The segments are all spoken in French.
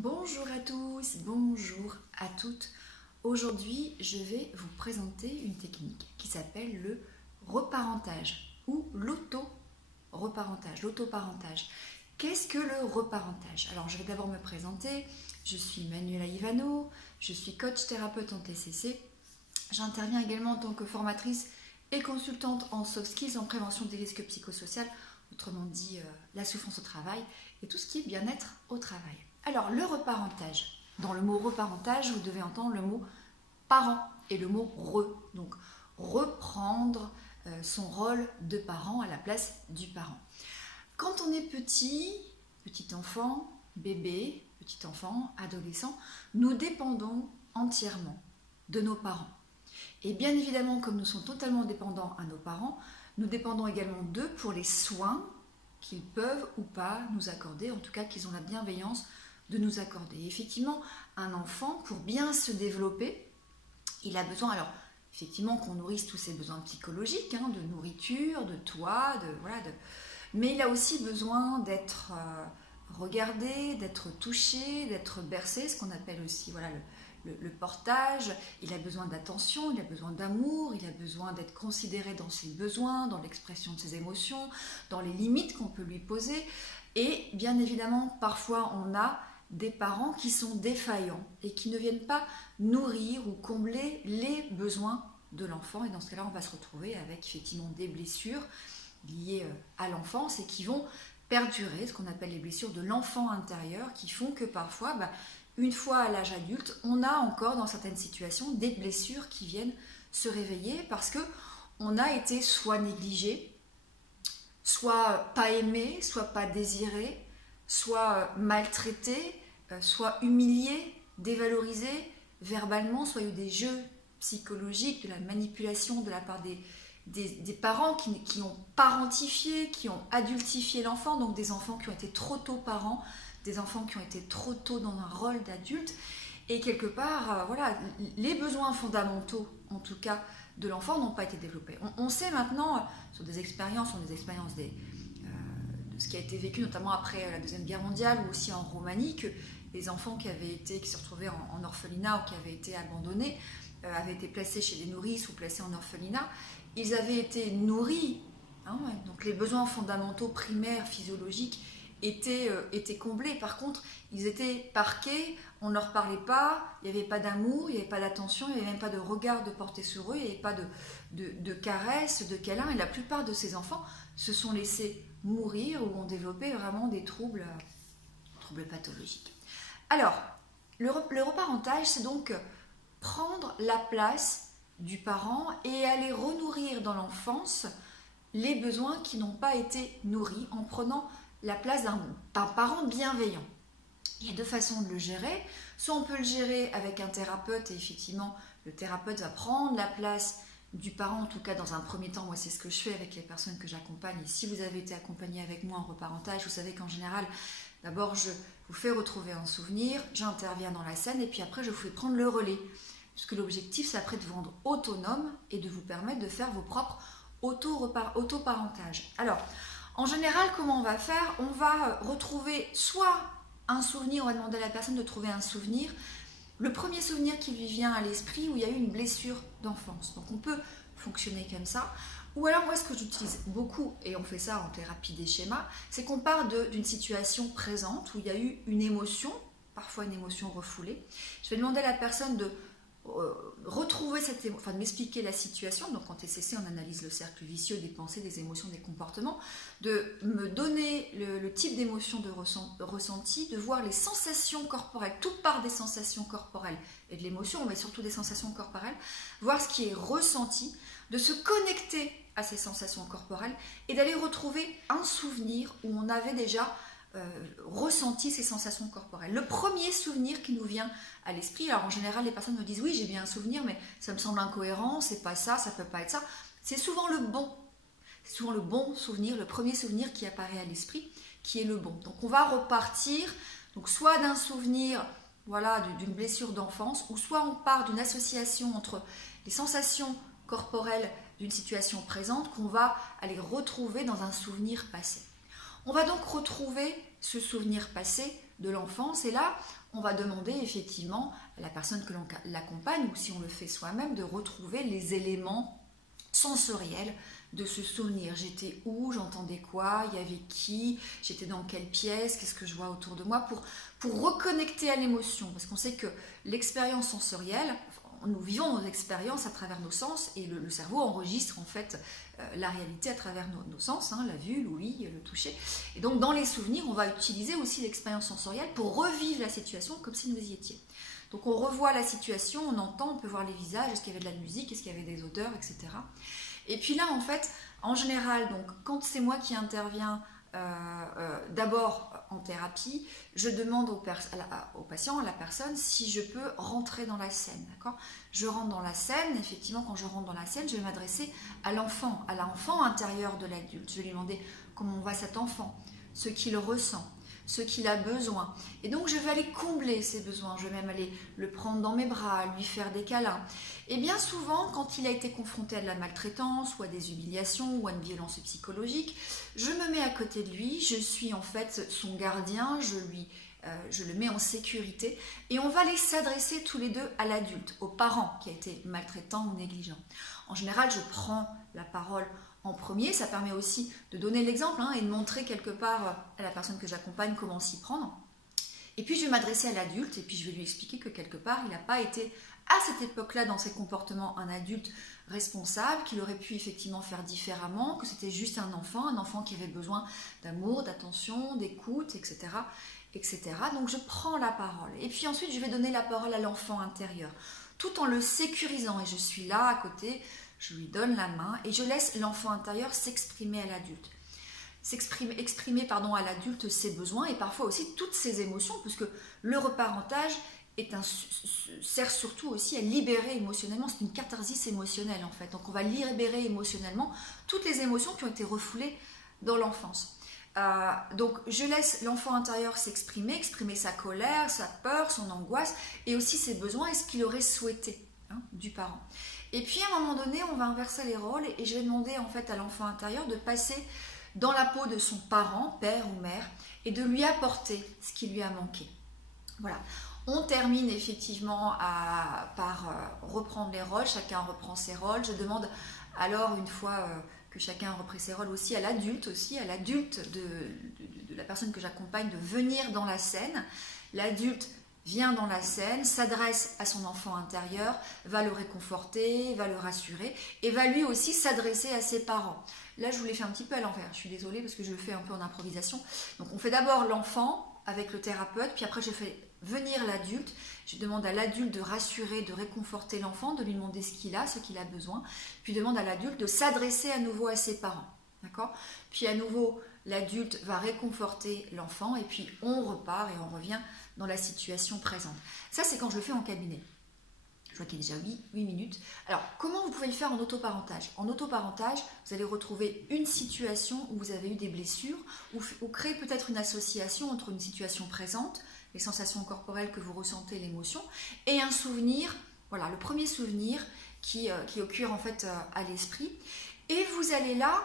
Bonjour à tous, bonjour à toutes. Aujourd'hui, je vais vous présenter une technique qui s'appelle le reparentage ou l'auto-reparentage, l'autoparentage. Qu'est-ce que le reparentage? Alors, je vais d'abord me présenter. Je suis Manuela Ivano, je suis coach thérapeute en TCC. J'interviens également en tant que formatrice et consultante en soft skills en prévention des risques psychosociaux, autrement dit la souffrance au travail et tout ce qui est bien-être au travail. Alors, le reparentage. Dans le mot reparentage, vous devez entendre le mot parent et le mot donc reprendre son rôle de parent à la place du parent. Quand on est petit enfant, bébé, petit enfant, adolescent, nous dépendons entièrement de nos parents. Et bien évidemment, comme nous sommes totalement dépendants à nos parents, nous dépendons également d'eux pour les soins qu'ils peuvent ou pas nous accorder, en tout cas qu'ils ont la bienveillance de nous accorder. Et effectivement, un enfant, pour bien se développer, il a besoin, alors effectivement qu'on nourrisse tous ses besoins psychologiques, de nourriture, de toit, mais il a aussi besoin d'être regardé, d'être touché, d'être bercé, ce qu'on appelle aussi le portage. Il a besoin d'attention, il a besoin d'amour, il a besoin d'être considéré dans ses besoins, dans l'expression de ses émotions, dans les limites qu'on peut lui poser. Et bien évidemment, parfois on a des parents qui sont défaillants et qui ne viennent pas nourrir ou combler les besoins de l'enfant. Et dans ce cas-là, on va se retrouver avec effectivement des blessures liées à l'enfance et qui vont perdurer, ce qu'on appelle les blessures de l'enfant intérieur, qui font que parfois, une fois à l'âge adulte, on a encore dans certaines situations des blessures qui viennent se réveiller parce qu'on a été soit négligé, soit pas aimé, soit pas désiré, soit maltraité, soit humilié, dévalorisé verbalement, soit il y a eu des jeux psychologiques, de la manipulation de la part des parents qui ont parentifié, qui ont adultifié l'enfant, donc des enfants qui ont été trop tôt parents, des enfants qui ont été trop tôt dans un rôle d'adulte, et quelque part, les besoins fondamentaux, en tout cas, de l'enfant n'ont pas été développés. On sait maintenant, sur des expériences, de ce qui a été vécu notamment après la Deuxième Guerre mondiale ou aussi en Roumanie, que les enfants qui se retrouvaient en orphelinat ou qui avaient été abandonnés, avaient été placés chez des nourrices ou placés en orphelinat, ils avaient été nourris, donc les besoins fondamentaux primaires, physiologiques, étaient comblés. Par contre, ils étaient parqués, on ne leur parlait pas, il n'y avait pas d'amour, il n'y avait pas d'attention, il n'y avait même pas de regard de portée sur eux, il n'y avait pas de caresses, de câlins, et la plupart de ces enfants se sont laissés mourir ou ont développé vraiment des troubles pathologiques. Alors, le reparentage, c'est donc prendre la place du parent et aller renourrir dans l'enfance les besoins qui n'ont pas été nourris en prenant la place d'un parent bienveillant. Il y a deux façons de le gérer. Soit on peut le gérer avec un thérapeute et effectivement le thérapeute va prendre la place du parent, en tout cas dans un premier temps. Moi c'est ce que je fais avec les personnes que j'accompagne. Et si vous avez été accompagné avec moi en reparentage, vous savez qu'en général, d'abord je vous fais retrouver un souvenir, j'interviens dans la scène et puis après je vous fais prendre le relais. Puisque l'objectif c'est après de vous rendre autonome et de vous permettre de faire vos propres autoparentages. Alors, en général, comment on va faire? On va retrouver soit un souvenir, on va demander à la personne de trouver un souvenir, le premier souvenir qui lui vient à l'esprit où il y a eu une blessure d'enfance. Donc on peut fonctionner comme ça. Ou alors moi ce que j'utilise beaucoup, et on fait ça en thérapie des schémas, c'est qu'on part d'une situation présente où il y a eu une émotion, parfois une émotion refoulée. Je vais demander à la personne de retrouver cette émotion, enfin de m'expliquer la situation. Donc en TCC on analyse le cercle vicieux des pensées, des émotions, des comportements, de me donner le type d'émotion de ressenti, de voir les sensations corporelles, tout part des sensations corporelles et de l'émotion, mais surtout des sensations corporelles, voir ce qui est ressenti, de se connecter à ces sensations corporelles et d'aller retrouver un souvenir où on avait déjà ressenti ces sensations corporelles. Le premier souvenir qui nous vient à l'esprit, alors en général les personnes me disent oui j'ai bien un souvenir mais ça me semble incohérent, c'est pas ça, ça peut pas être ça, c'est souvent le bon souvenir, le premier souvenir qui apparaît à l'esprit qui est le bon. Donc on va repartir donc soit d'un souvenir d'une blessure d'enfance ou soit on part d'une association entre les sensations corporelles d'une situation présente qu'on va aller retrouver dans un souvenir passé. On va donc retrouver ce souvenir passé de l'enfance. Et là, on va demander effectivement à la personne que l'on l'accompagne, ou si on le fait soi-même, de retrouver les éléments sensoriels de ce souvenir. J'étais où, j'entendais quoi, il y avait qui, j'étais dans quelle pièce, qu'est-ce que je vois autour de moi, pour reconnecter à l'émotion. Parce qu'on sait que l'expérience sensorielle, nous vivons nos expériences à travers nos sens, et le cerveau enregistre en fait la réalité à travers nos sens, hein, la vue, l'ouïe, le toucher. Et donc dans les souvenirs, on va utiliser aussi l'expérience sensorielle pour revivre la situation comme si nous y étions. Donc on revoit la situation, on entend, on peut voir les visages, est-ce qu'il y avait de la musique, est-ce qu'il y avait des odeurs, etc. Et puis là, en fait, en général, donc, quand c'est moi qui interviens d'abord en thérapie, je demande au patient, à la personne, si je peux rentrer dans la scène. D'accord ? Je rentre dans la scène, effectivement, quand je rentre dans la scène, je vais m'adresser à l'enfant intérieur de l'adulte. Je vais lui demander comment va cet enfant, ce qu'il ressent, ce qu'il a besoin. Et donc, je vais aller combler ses besoins. Je vais même aller le prendre dans mes bras, lui faire des câlins. Et bien souvent, quand il a été confronté à de la maltraitance ou à des humiliations ou à une violence psychologique, je me mets à côté de lui, je suis en fait son gardien, je le mets en sécurité et on va aller s'adresser tous les deux à l'adulte, au parent qui a été maltraitant ou négligent. En général, je prends la parole en premier, ça permet aussi de donner l'exemple et de montrer quelque part à la personne que j'accompagne comment s'y prendre. Et puis je vais m'adresser à l'adulte et puis je vais lui expliquer que quelque part, il n'a pas été à cette époque-là dans ses comportements un adulte responsable, qu'il aurait pu effectivement faire différemment, que c'était juste un enfant qui avait besoin d'amour, d'attention, d'écoute, etc., etc. Donc je prends la parole. Et puis ensuite, je vais donner la parole à l'enfant intérieur, tout en le sécurisant. Et je suis là à côté, je lui donne la main et je laisse l'enfant intérieur s'exprimer à l'adulte. Exprimer à l'adulte ses besoins et parfois aussi toutes ses émotions, parce que le reparentage sert surtout aussi à libérer émotionnellement, c'est une catharsis émotionnelle en fait. Donc on va libérer émotionnellement toutes les émotions qui ont été refoulées dans l'enfance. Donc je laisse l'enfant intérieur exprimer sa colère, sa peur, son angoisse et aussi ses besoins et ce qu'il aurait souhaité du parent. Et puis à un moment donné, on va inverser les rôles et je vais demander en fait à l'enfant intérieur de passer dans la peau de son parent, père ou mère, et de lui apporter ce qui lui a manqué. Voilà. On termine effectivement par reprendre les rôles, chacun reprend ses rôles. Je demande alors, une fois que chacun a repris ses rôles aussi, à l'adulte de la personne que j'accompagne de venir dans la scène. L'adulte vient dans la scène, s'adresse à son enfant intérieur, va le réconforter, va le rassurer et va lui aussi s'adresser à ses parents. Là, je vous l'ai fait un petit peu à l'envers, je suis désolée parce que je le fais un peu en improvisation. Donc on fait d'abord l'enfant avec le thérapeute, puis après je fais venir l'adulte. Je demande à l'adulte de rassurer, de réconforter l'enfant, de lui demander ce qu'il a besoin, puis je demande à l'adulte de s'adresser à nouveau à ses parents. D'accord ? Puis à nouveau, l'adulte va réconforter l'enfant et puis on repart et on revient dans la situation présente. Ça, c'est quand je le fais en cabinet. Je vois qu'il y a déjà 8 minutes. Alors, comment vous pouvez le faire en autoparentage ? En autoparentage, vous allez retrouver une situation où vous avez eu des blessures ou créer peut-être une association entre une situation présente, les sensations corporelles que vous ressentez, l'émotion, et un souvenir, voilà, le premier souvenir qui occure en fait à l'esprit. Et vous allez là,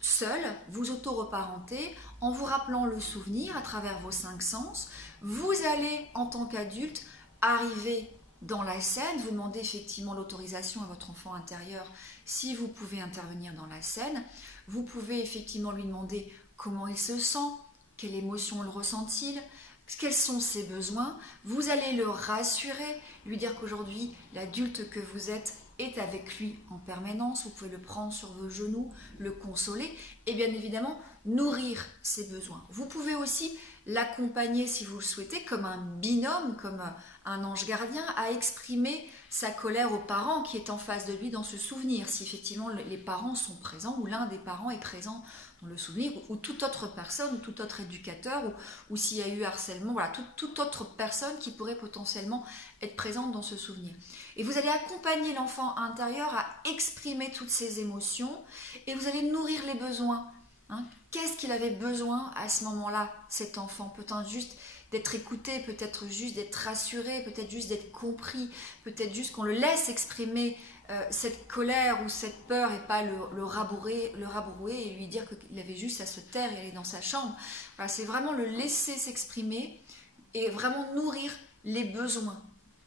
seul, vous auto-reparenter en vous rappelant le souvenir à travers vos 5 sens. Vous allez, en tant qu'adulte, arriver dans la scène, vous demandez effectivement l'autorisation à votre enfant intérieur si vous pouvez intervenir dans la scène. Vous pouvez effectivement lui demander comment il se sent, quelle émotion le ressent-il, quels sont ses besoins. Vous allez le rassurer, lui dire qu'aujourd'hui, l'adulte que vous êtes est avec lui en permanence. Vous pouvez le prendre sur vos genoux, le consoler et bien évidemment nourrir ses besoins. Vous pouvez aussi l'accompagner si vous le souhaitez comme un binôme, comme un ange gardien à exprimer sa colère aux parents qui est en face de lui dans ce souvenir, si effectivement les parents sont présents ou l'un des parents est présent dans le souvenir ou toute autre personne, ou tout autre éducateur ou s'il y a eu harcèlement, voilà, toute autre personne qui pourrait potentiellement être présente dans ce souvenir. Et vous allez accompagner l'enfant intérieur à exprimer toutes ses émotions et vous allez nourrir les besoins. Qu'est-ce qu'il avait besoin à ce moment-là, cet enfant? Peut-être juste d'être écouté, peut-être juste d'être rassuré, peut-être juste d'être compris, peut-être juste qu'on le laisse exprimer cette colère ou cette peur et pas le rabourer et lui dire qu'il avait juste à se taire et aller dans sa chambre. Voilà, c'est vraiment le laisser s'exprimer et vraiment nourrir les besoins.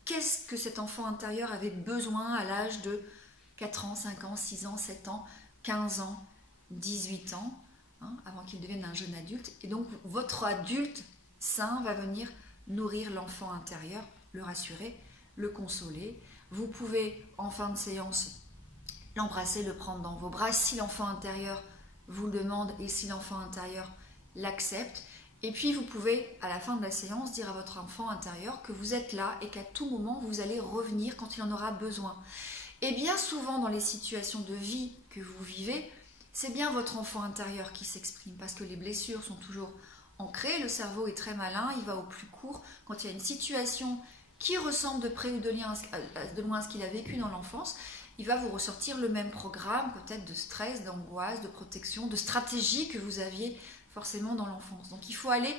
Qu'est-ce que cet enfant intérieur avait besoin à l'âge de 4 ans, 5 ans, 6 ans, 7 ans, 15 ans, 18 ans, avant qu'il devienne un jeune adulte. Et donc votre adulte sain va venir nourrir l'enfant intérieur, le rassurer, le consoler. Vous pouvez en fin de séance l'embrasser, le prendre dans vos bras si l'enfant intérieur vous le demande et si l'enfant intérieur l'accepte. Et puis vous pouvez à la fin de la séance dire à votre enfant intérieur que vous êtes là et qu'à tout moment vous allez revenir quand il en aura besoin. Et bien souvent dans les situations de vie que vous vivez, c'est bien votre enfant intérieur qui s'exprime parce que les blessures sont toujours ancrées, le cerveau est très malin, il va au plus court. Quand il y a une situation qui ressemble de près ou de loin à ce qu'il a vécu dans l'enfance, il va vous ressortir le même programme, peut-être de stress, d'angoisse, de protection, de stratégie que vous aviez forcément dans l'enfance. Donc il faut aller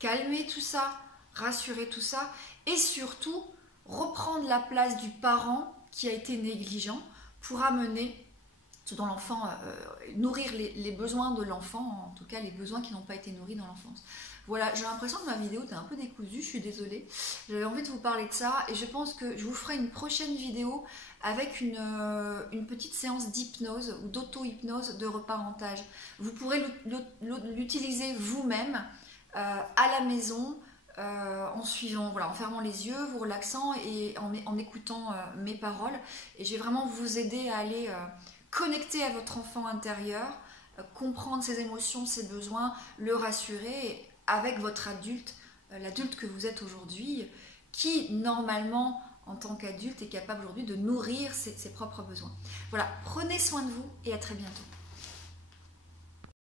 calmer tout ça, rassurer tout ça et surtout reprendre la place du parent qui a été négligent pour amener ce dont l'enfant, nourrir les besoins de l'enfant, en tout cas les besoins qui n'ont pas été nourris dans l'enfance. Voilà, j'ai l'impression que ma vidéo était un peu décousue, je suis désolée. J'avais envie de vous parler de ça et je pense que je vous ferai une prochaine vidéo avec une petite séance d'hypnose ou d'auto-hypnose de reparentage. Vous pourrez l'utiliser vous-même à la maison en suivant, voilà, en fermant les yeux, vous relaxant et en écoutant mes paroles. Et je vais vraiment vous aider à aller connecter à votre enfant intérieur, comprendre ses émotions, ses besoins, le rassurer avec votre adulte, l'adulte que vous êtes aujourd'hui, qui normalement en tant qu'adulte est capable aujourd'hui de nourrir ses propres besoins. Voilà, prenez soin de vous et à très bientôt.